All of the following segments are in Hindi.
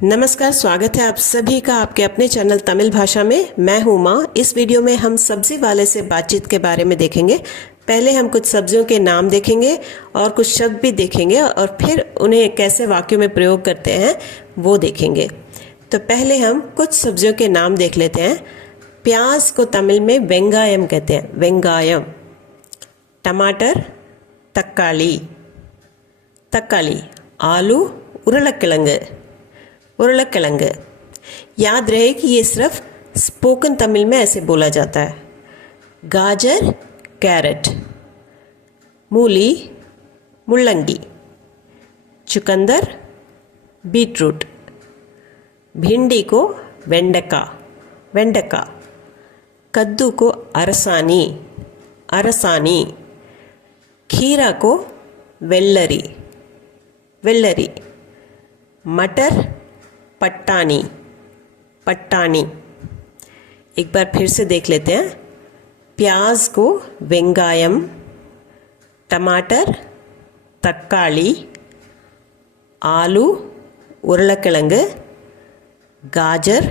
नमस्कार, स्वागत है आप सभी का आपके अपने चैनल तमिल भाषा में। मैं हूँ माँ। इस वीडियो में हम सब्जी वाले से बातचीत के बारे में देखेंगे। पहले हम कुछ सब्जियों के नाम देखेंगे और कुछ शब्द भी देखेंगे और फिर उन्हें कैसे वाक्यों में प्रयोग करते हैं वो देखेंगे। तो पहले हम कुछ सब्जियों के नाम देख लेते हैं। प्याज को तमिल में वेंगायम कहते हैं, वेंगायम। टमाटर तक्काली, तक्काली। आलू उरुलक्किழங்கு, उरुलक्किழங்கு। याद रहे कि ये सिर्फ स्पोकन तमिल में ऐसे बोला जाता है। गाजर कैरेट, मूली मुल्लंगी, चुकंदर बीटरूट, भिंडी को वेंडका, वेंडका। कद्दू को अरसानी, अरसानी। खीरा को वेल्लरी, वेल्लरी। मटर पट्टानी, पट्टानी। एक बार फिर से देख लेते हैं। प्याज को वेंगायम, टमाटर तक्काली, आलू उरुलक्किழங்கு, गाजर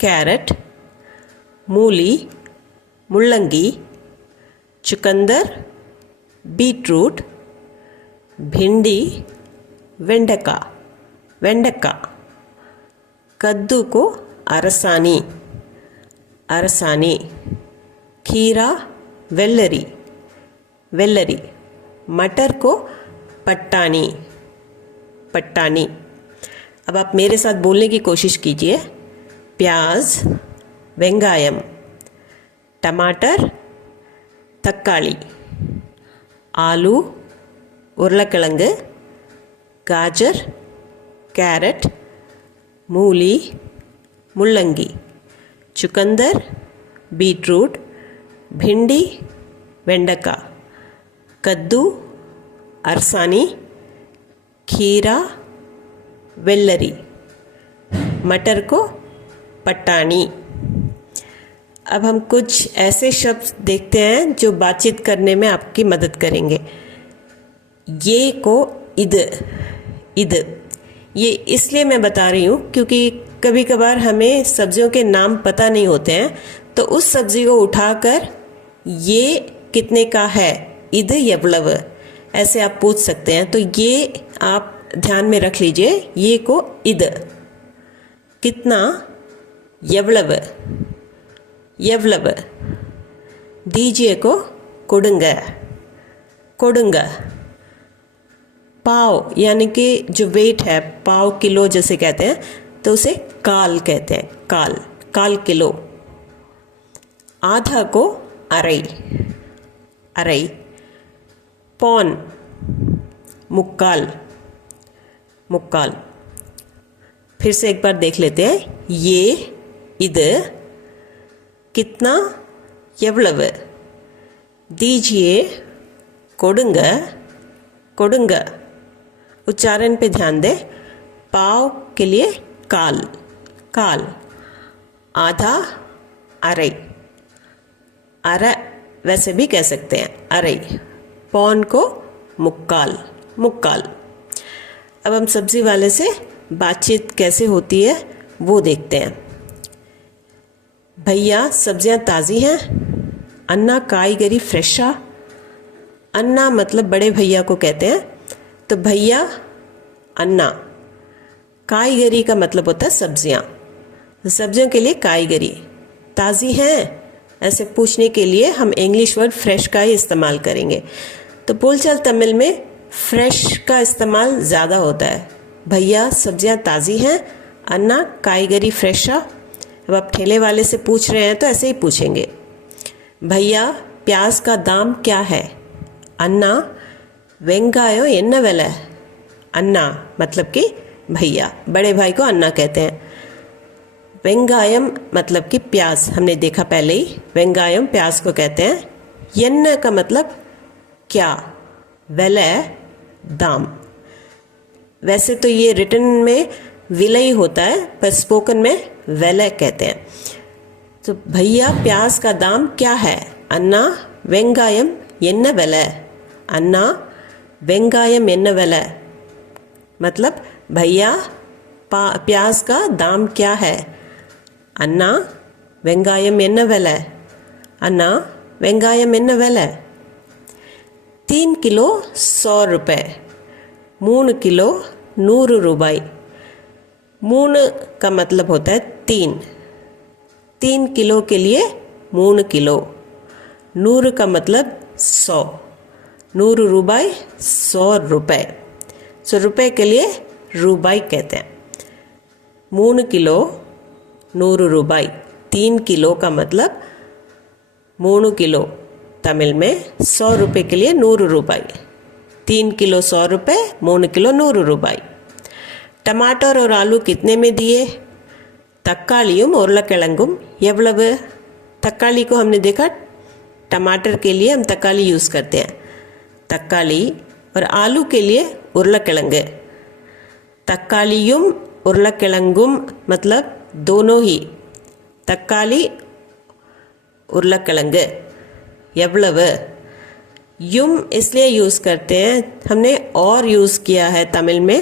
कैरेट, मूली मुल्लंगी, चुकंदर बीटरूट, भिंडी वेंडका, वेंडका। कद्दू को अरसानी, अरसानी। खीरा वेल्लरी, वेल्लरी। मटर को पट्टानी, पट्टानी। अब आप मेरे साथ बोलने की कोशिश कीजिए। प्याज वेंगायम, टमाटर तक्काली, आलू उरुलक्किழங்கு, गाजर कैरेट, मूली मुल्लंगी, चुकंदर बीटरूट, भिंडी वेंडका, कद्दू अरसानी, खीरा वेल्लरी, मटर को पट्टानी। अब हम कुछ ऐसे शब्द देखते हैं जो बातचीत करने में आपकी मदद करेंगे। ये को इद, इद। ये इसलिए मैं बता रही हूँ क्योंकि कभी कभार हमें सब्जियों के नाम पता नहीं होते हैं, तो उस सब्जी को उठाकर ये कितने का है, इद यवलव, ऐसे आप पूछ सकते हैं। तो ये आप ध्यान में रख लीजिए। ये को इद कितना, यवलव, यवलव। दीजिए को कोडुंगा, कोडुंगा। पाव यानी कि जो वेट है, पाव किलो जैसे कहते हैं, तो उसे काल कहते हैं, काल, काल किलो। आधा को अरई, अरई। पौन मुक्काल, मुक्काल। फिर से एक बार देख लेते हैं। ये इद कितना, यवलव। दीजिए कोडुंगा, कोडुंगा। उच्चारण पे ध्यान दें। पाव के लिए काल, काल। आधा अरई, अरा वैसे भी कह सकते हैं, अरई। पौन को मुक्काल, मुक्काल। अब हम सब्जी वाले से बातचीत कैसे होती है वो देखते हैं। भैया सब्जियां ताज़ी हैं? अन्ना काईगरी फ्रेशा। अन्ना मतलब बड़े भैया को कहते हैं, तो भैया अन्ना। काईगरी का मतलब होता है सब्जियां, तो सब्जियों के लिए काईगरी। ताज़ी हैं ऐसे पूछने के लिए हम इंग्लिश वर्ड फ्रेश का ही इस्तेमाल करेंगे। तो बोलचाल तमिल में फ्रेश का इस्तेमाल ज़्यादा होता है। भैया सब्जियां ताज़ी हैं, अन्ना काईगरी फ्रेशा। अब आप ठेले वाले से पूछ रहे हैं तो ऐसे ही पूछेंगे। भैया प्याज का दाम क्या है? अन्ना वेंगायो एन्न वेला। अन्ना मतलब कि भैया, बड़े भाई को अन्ना कहते हैं। वेंगायम मतलब कि प्याज, हमने देखा पहले ही। वेंगायम प्याज को कहते हैं। यन्न का मतलब क्या, वेला दाम। वैसे तो ये रिटन में विलय होता है, पर स्पोकन में वेला कहते हैं। तो भैया प्याज का दाम क्या है? अन्ना वेंगायम एन्न वेला। अन्ना வெங்காயம் என்ன விலை? मतलब भैया प्याज का दाम क्या है? अन्ना வெங்காயம் என்ன விலை? अन्ना வெங்காயம் என்ன விலை? 3 किलो 100 रुपये, 3 किलो 100 रुपये। 3 का मतलब होता है 3 किलो के लिए 3 किलो। 100 का मतलब 100, 100 रुपये 100 रुपये। 100 रुपये के लिए रुपये कहते हैं। 3 किलो 100 रुपये। 3 किलो का मतलब 3 किलो, तमिल में 100 रुपये के लिए 100 रुपये। 3 किलो 100 रुपये, 3 किलो 100 रुपये। टमाटर और आलू कितने में दिए? तक्कालियुम उरुलकिழங்கும் எவ்வளவு? तक्काली को हमने देखा, टमाटर के लिए हम तक्काली यूज़ करते हैं, तक्काली, और आलू के लिए उरुलकिழங்கு। तक्कालियुम उरुलकिழங்கும் मतलब दोनों ही, तक्काली उरुलकिழங்கு எவ்வளவு। युम इसलिए यूज़ करते हैं, हमने और यूज़ किया है तमिल में,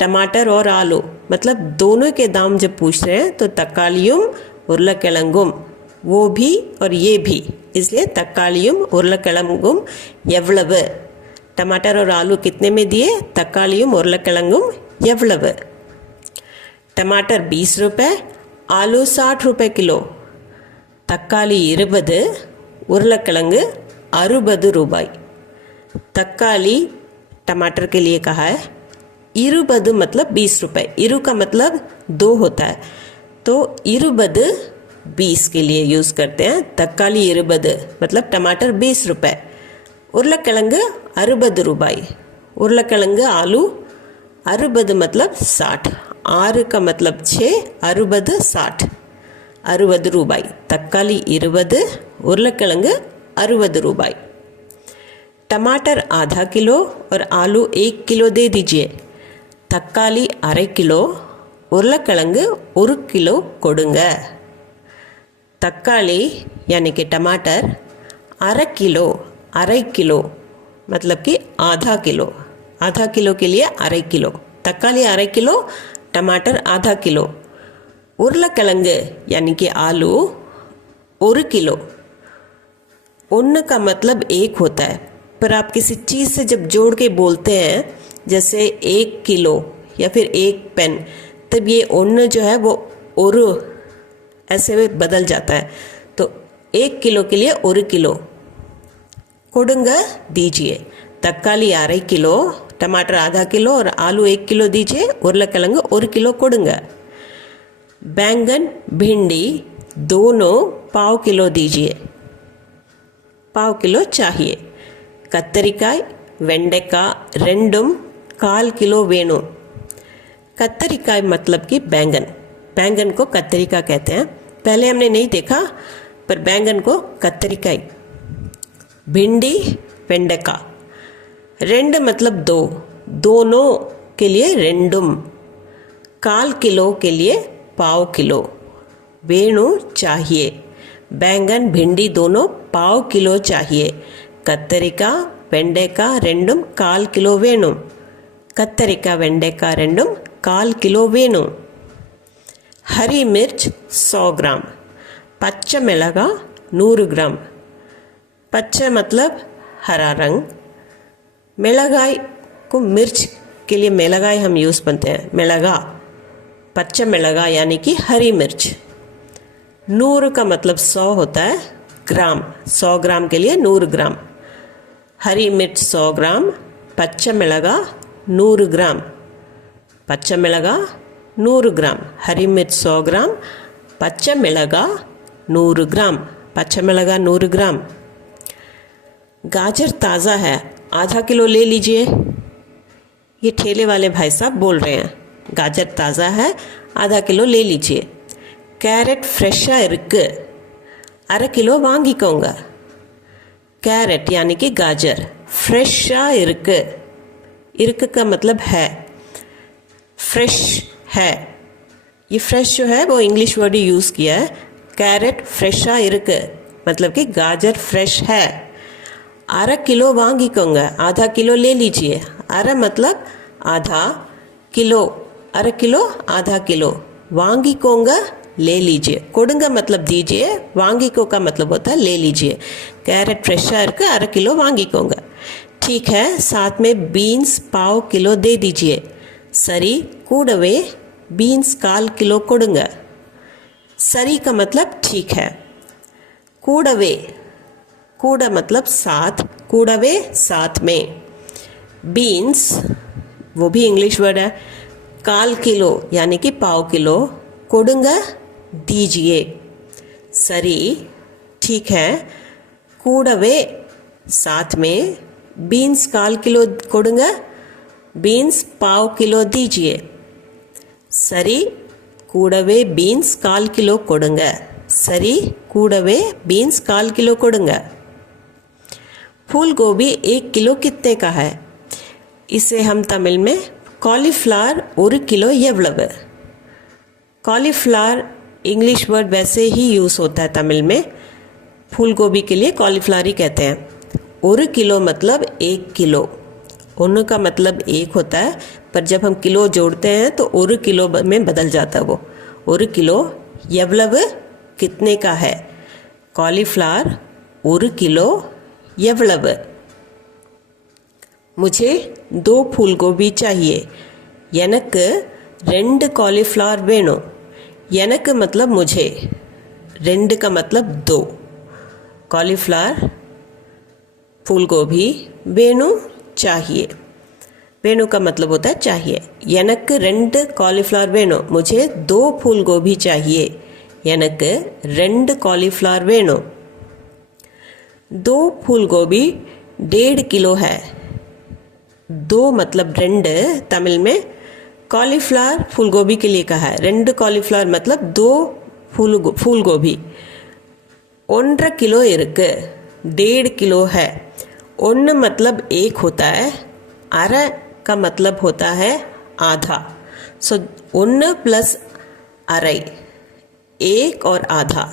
टमाटर और आलू मतलब दोनों के दाम जब पूछ रहे हैं तो तक्कालियुम उरुलकिழங்கும், वो भी और ये भी, इसलिए तक्कालियुम उरुलकिழங்கும் எவ்வளவு। टमाटर और आलू कितने में दिए? तक्कालियुम उरुलकिழங்கும் எவ்வளவு। टमाटर 20 रुपये, आलू 60 रुपये किलो। तक्काली 20, उरुलकिழங்கு 60 रुपये। तक्काली टमाटर के लिए कहा है, 20 मतलब 20 रुपये, इरु का मतलब 2 होता है, तो 20 20 के लिए यूज़ करते हैं। तक्काली 20 मतलब टमाटर 20 रुपये, उरुलकिழங்கு 60 रुपये। उरुलकिழங்கு आलू 60 मतलब 60, 6 का मतलब 6, 60 60, 60 रुपये। तक्काली 20, उरुलकिழங்கு 60 रुपये। टमाटर आधा किलो और आलू 1 किलो दे दीजिए। तक्काली अரை किलो, उरुलकिழங்கு 1 किलो கொடுங்க। तक्काली यानी कि टमाटर अரை किलो मतलब कि आधा किलो, आधा किलो के लिए अரை किलो। तक्काली अரை किलो, टमाटर आधा किलो। उरुलकिழங்கு यानी कि आलू 1 किलो। 1 का मतलब 1 होता है, पर आप किसी चीज़ से जब जोड़ के बोलते हैं, जैसे 1 किलो या फिर 1 पेन, तब ये 1 जो है वो और ऐसे में बदल जाता है। तो 1 किलो के लिए 1 किलो கொடுங்க दीजिए। तक्काली अரை किलो, टमाटर आधा किलो और आलू 1 किलो दीजिए, उरुलकिழங்கு 1 किलो கொடுங்க। बैंगन भिंडी दोनों पाव किलो दीजिए, पाव किलो चाहिए। कत्तरिकाय வெண்டைக்காய் ரெண்டும் 1/4 किलो வேணும்। कत्तरिकाय मतलब कि बैंगन, बैंगन को कत्तरिका कहते हैं। पहले हमने नहीं देखा, पर बैंगन को कत्तरिकाय। भिंडी வெண்டைக்காய், ரெண்டு मतलब 2, दोनों के लिए ரெண்டும்। 1/4 किलो के लिए पाव किलो। वेणु चाहिए, बैंगन भिंडी दोनों पाव किलो चाहिए। कत्तरिका வெண்டைக்காய் ரெண்டும் 1/4 किलो வேணும்। கத்தரிக்காய் வெண்டைக்காய் ரெண்டும் 1/4 किलो வேணும்। हरी मिर्च 100 ग्राम, पच्चा मिளகாய் 100 ग्राम। पच्चा मतलब हरा रंग, मिளகாய் को मिर्च के लिए मिளகாய் हम यूज़ करते हैं, मिளகாய், पच्चा मिளகாய் यानी कि हरी मिर्च। 100 का मतलब 100 होता है, ग्राम, 100 ग्राम के लिए 100 ग्राम। हरी मिर्च 100 ग्राम, पच्चा मिளகாய் 100 ग्राम। पच्चा मिளகாய் 100 ग्राम, हरी मिर्च 100 ग्राम, पच्चा मिளகாய் 100 ग्राम, पच्चा मिளகாய் 100 ग्राम। गाजर ताज़ा है, आधा किलो ले लीजिए। ये ठेले वाले भाई साहब बोल रहे हैं, गाजर ताज़ा है, आधा किलो ले लीजिए। कैरेट फ्रेशा इरुक्कु, अரை किलो வாங்கிக்கோங்க। कैरेट यानी कि गाजर, फ्रेशा इरुक्कु, इरुक्कु का मतलब है, फ्रेश है। ये फ्रेश जो है वो इंग्लिश वर्ड ही यूज़ किया है। कैरेट फ्रेशा इरुक्कु मतलब कि गाजर फ्रेश है। अரை किलो வாங்கிக்கோங்க, आधा किलो ले लीजिए। अரை मतलब आधा, किलो अरा किलो आधा किलो, वांगिकोंगा ले लीजिए, कोडुंगा मतलब दीजिए, वांगिको का मतलब होता है ले लीजिए। कैरेट फ्रेशा इருக்கு, अरा किलो वांगिकोंगा। ठीक है, साथ में बीन्स पाव किलो दे दीजिए। सरी कूडवे बीन्स काल किलो कोडुंगा। सरी का मतलब ठीक है। कूडवे, कूड़ा मतलब साथ, कूडवे साथ में। बीन्स वो भी इंग्लिश वर्ड है। काल किलो यानी कि पाव किलो, कोडुंगा दीजिए। सरी ठीक है, कूडवे साथ में, बीन्स काल किलो कोडुंगा, बीन्स पाव किलो दीजिए। सरी कूडवे बीन्स काल किलो कोडुंगा। सरी कूडवे बीन्स काल किलो कोडुंगा। फूल गोभी 1 किलो कितने का है? इसे हम तमिल में कॉलीफ्लावर 1 किलो एव्वளவு। कॉलीफ्लावर इंग्लिश वर्ड वैसे ही यूज़ होता है तमिल में, फूल गोभी के लिए कॉलीफ्लावर ही कहते हैं। 1 किलो मतलब 1 किलो, उनका मतलब 1 होता है, पर जब हम किलो जोड़ते हैं तो 1 किलो में बदल जाता है वो। 1 किलो एव्वளவு कितने का है? कॉलीफ्लावर 1 किलो एव्वளவு। मुझे 2 फूल गोभी चाहिए। எனக்கு 2 कॉलीफ्लावर வேணும்। எனக்கு मतलब मुझे, 2 का मतलब 2। कॉलीफ्लावर फूल गोभी, வேணும் चाहिए, வேணும் का मतलब होता है चाहिए। எனக்கு 2 कॉलीफ्लावर வேணும், मुझे 2 फूल गोभी चाहिए। எனக்கு 2 कॉलीफ्लावर வேணும்। 2 फूल गोभी 1.5 किलो है। 2 मतलब 2 तमिल में कॉलीफ्लावर फूल गोभी के लिए कहा है। 2 कॉलीफ्लावर मतलब 2 फूल गोभी। 1.5 किलो इருக்கு, 1.5 किलो है। 1 मतलब 1 होता है, अरा का मतलब होता है आधा। सो 1 प्लस अराई, 1 और आधा।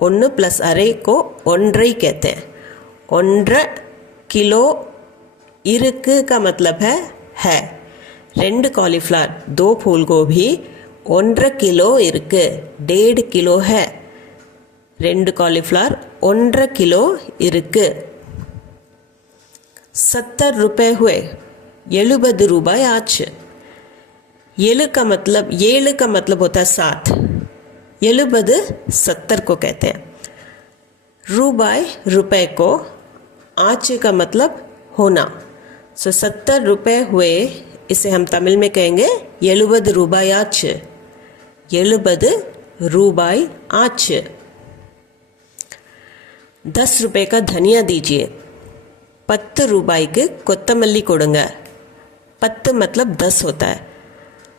1 प्लस अराई को 1.5 कहते हैं। 1.5 किलो इருக்கு का मतलब है। 2 कॉलीफ्लावर 2 फूल गोभी 1.5 किलो इருக்கு, 1.5 किलो है। 2 कॉलीफ्लावर 1.5 किलो इருக்கு। 70 रुपए हुए, 70 रुपए आச்சு। 7 का मतलब होता है 7। 70 70 को कहते हैं। रुपए को, आच का मतलब होना। सो 70 रुपए हुए, इसे हम तमिल में कहेंगे 70 रुपए आச்சு। 70 रुपए आச்சு। 10 रुपए का धनिया दीजिए। 10 रुपए कोत्तमल्ली कोडुंगा। 10 मतलब 10 होता है।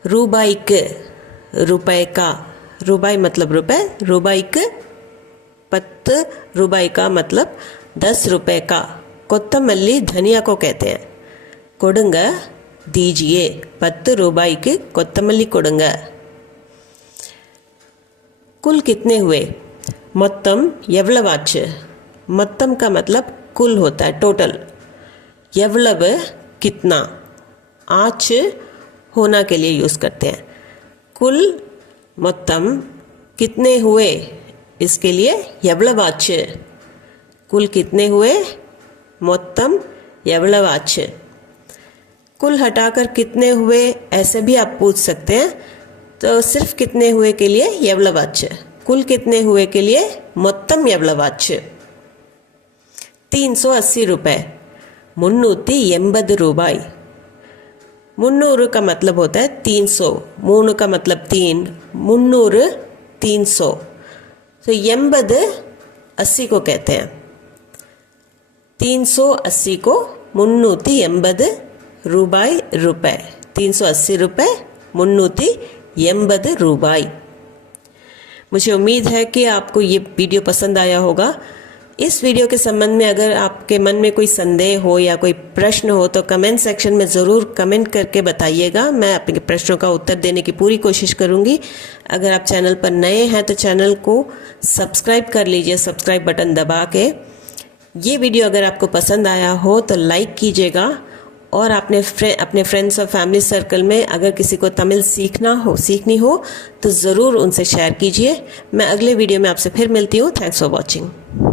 रुपए रुपए का, रुपए मतलब रुपए, रुपए 10 रुपए का मतलब 10 रुपए का। कोत्तमल्ली धनिया को कहते हैं। कोडुंगा दीजिए, 10 रुपए की कोत्तमल्ली कोडुंगा। कुल कितने हुए? मोत्तम एव्वளவு ஆச்சு। मोत्तम का मतलब कुल होता है, टोटल। एव्वளவு कितना, आच होना के लिए यूज़ करते हैं। कुल मोत्तम कितने हुए, इसके लिए एव्वளவு ஆச்சு। कुल कितने हुए, मोत्तम एव्वளவு ஆச்சு। कुल हटाकर कितने हुए ऐसे भी आप पूछ सकते हैं। तो सिर्फ कितने हुए के लिए एव्वளவு ஆச்சு, कुल कितने हुए के लिए मोत्तम एव्वளவு ஆச்சு। 380 रुपए, 380 रुपए। 300 का मतलब होता है 300, 3 का मतलब 3, 300 300। तो 80 80 को कहते हैं। 380 को 380 रुपए। 380 रुपए, 380 रुपए। मुझे उम्मीद है कि आपको ये वीडियो पसंद आया होगा। इस वीडियो के संबंध में अगर आपके मन में कोई संदेह हो या कोई प्रश्न हो तो कमेंट सेक्शन में ज़रूर कमेंट करके बताइएगा। मैं आपके प्रश्नों का उत्तर देने की पूरी कोशिश करूँगी। अगर आप चैनल पर नए हैं तो चैनल को सब्सक्राइब कर लीजिए, सब्सक्राइब बटन दबा के। ये वीडियो अगर आपको पसंद आया हो तो लाइक कीजिएगा और अपने फ्रेंड्स और फैमिली सर्कल में अगर किसी को तमिल सीखनी हो तो ज़रूर उनसे शेयर कीजिए। मैं अगले वीडियो में आपसे फिर मिलती हूँ। Thanks for watching.